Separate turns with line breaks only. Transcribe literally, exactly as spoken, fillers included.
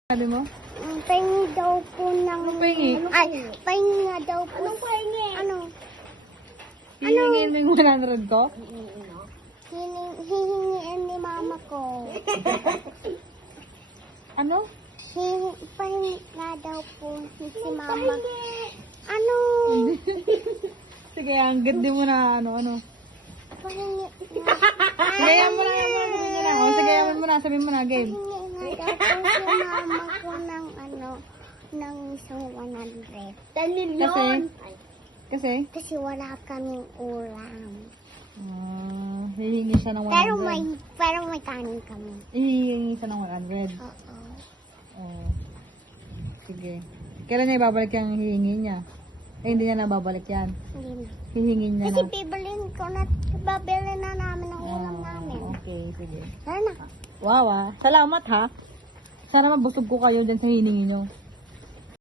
Sabi mo?
Ang pahingi daw po ng...
Anong pahingi?
Ay, pahingi nga daw po. Anong pahingi? Ano?
Hihingin mo yung one hundred ko?
Hiling, hihingiin ni mama ko.
Ano?
Hihingi, pahingi nga daw po si mama. Ano?
Sige, ang ganda mo na ano, ano.
Pahingi nga.
Sige, yan mo na, yan mo na, sabihin mo na. O, sige, yan mo na, sabihin mo na, game.
Pahingi nga daw po si mama ko ng ano, ng isang one hundred. ten
Kasi? Kasi?
Kasi wala kaming ulam.
Uh, hihingi siya ng one hundred.
Pero may, pero may kanin kami.
Hihingi siya ng one hundred.
Oo.
Oh. Sige. Kailan niya ibabalik yung hihingi niya? Eh, hindi niya nababalik yan.
Hindi na.
Hihingin niya
Kasi
na.
bibilin ko na, babili na namin ang ulam
Ah,
namin.
okay, sige.
Sana.
Wow, ah. Salamat, ha. Sana mabusog ko kayo dyan sa hiningi nyo.